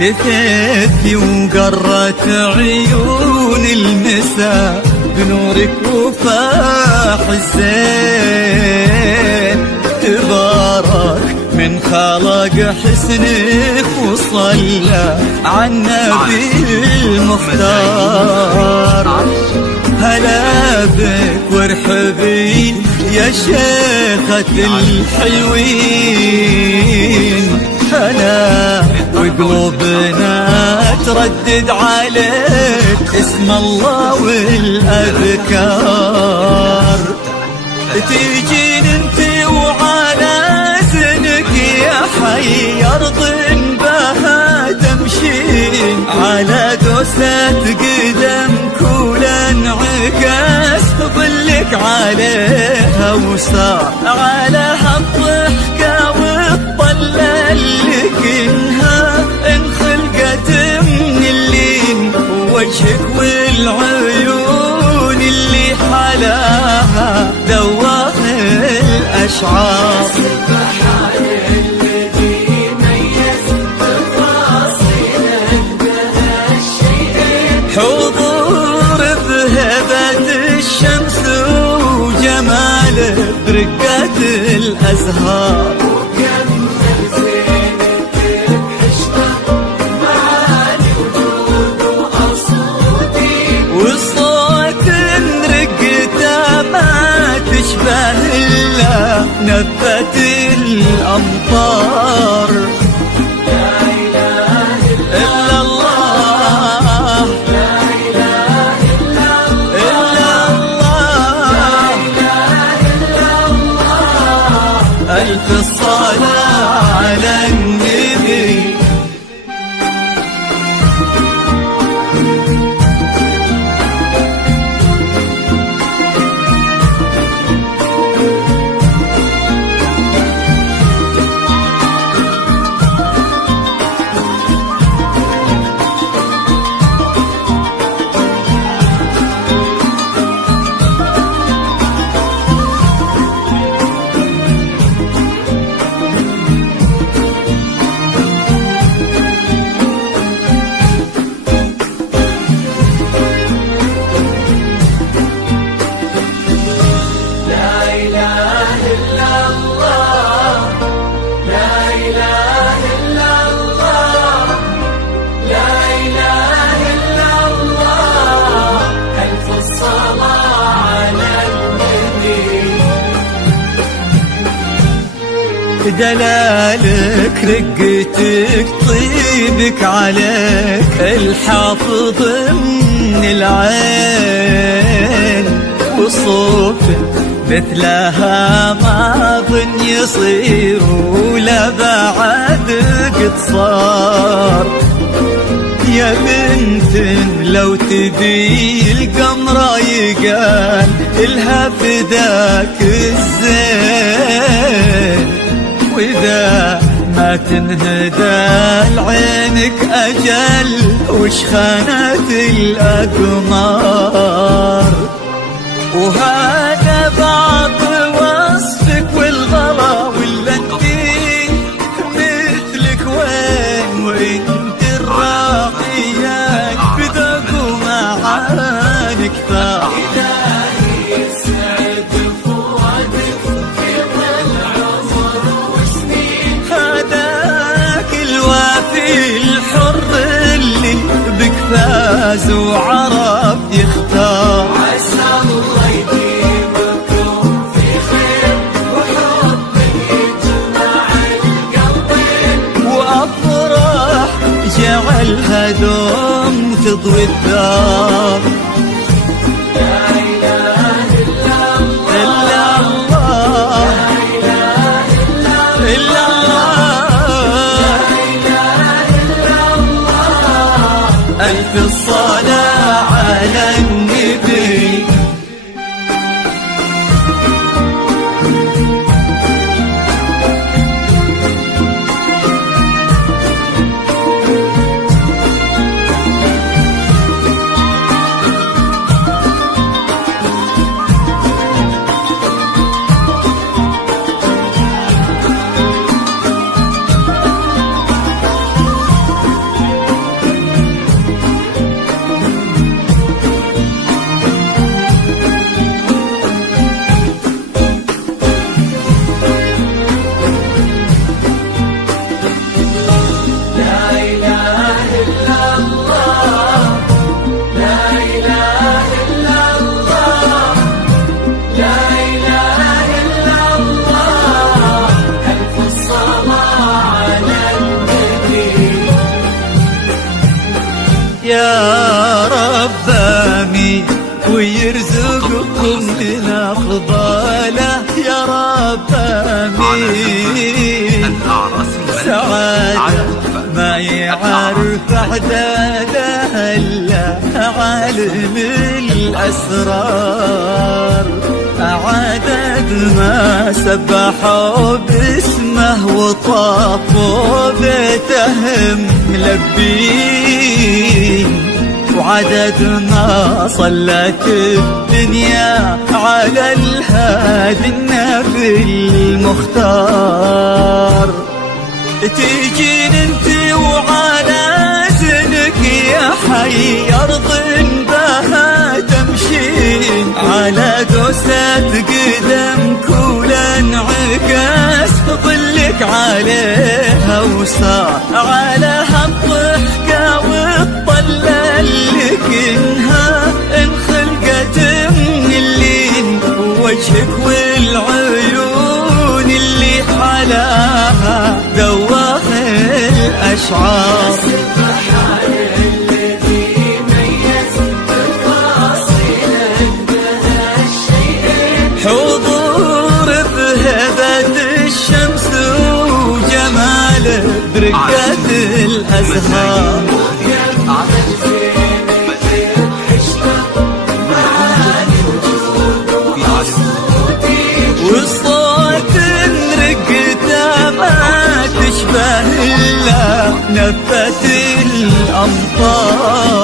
لثيتي وقرت عيون المساء بنورك وفاح الزين. تبارك من خلق حسنك وصلى على النبي المختار. هلا بك وارحبي يا شيخة الحلوين، هلا وقلوبنا تردد عليك اسم الله والأذكار. تيجين انت وعلى زنك يا حي أرض بها تمشين، على دوسة قدمك ولانعكاس ظلك عليها وصار على هالضحكة والطلة اللي كنها انخلقت من اللين، وجهك والعيون اللي حلاها ذواق الأشعار. حضور بهبة الشمس وجماله برقة الأزهار، وكمل زينتك حشمة معاني وجود وأصوتي، وصوت رقته ما تشبه إلا نبت الأمطار. ألف الصلاة على النبي. دلالك رقتك طيبك عليك الحافظ من العين، وصوفك مثلها ما ظن يصير ولا بعد قد صار. يا بنت لو تبي القمرة يقال إلها فداك الزين، وإذا ما تنهدى لعينك أجل وش خانت الأقمار. وهذا بعض وصفك والغلا ولا انتي مثلك وين، وانت الراقيات بذوق ومعاني كثار. الحر اللي بك فاز وعرف يختار، عسى الله يديمكم في خير وحب يجمع القلبين، وأفراح جعلها دوم تضوي الدار. ألف الصلاة على النبي. سعادة ما يعرف عدادها إلا عالم الأسرار. عدد ما سبحوا باسمه وطافوا بيتهم ملبين، وعدد ما صلت الدنيا على الهادي النبي المختار. تجين انت وعلى زنك يا حي أرض بها تمشين، على دوسة قدم كل انعكاس ظلك عليها وصار عليها الضحكة والطلة لكنها انخلقت من اللين، وجهك والعيون اللي حلاها ذواق الأشعار. حضور بهبة الشمس وجماله برقة الأزهار. والصوت رقته ما تشبه إلا نفة الأمطار.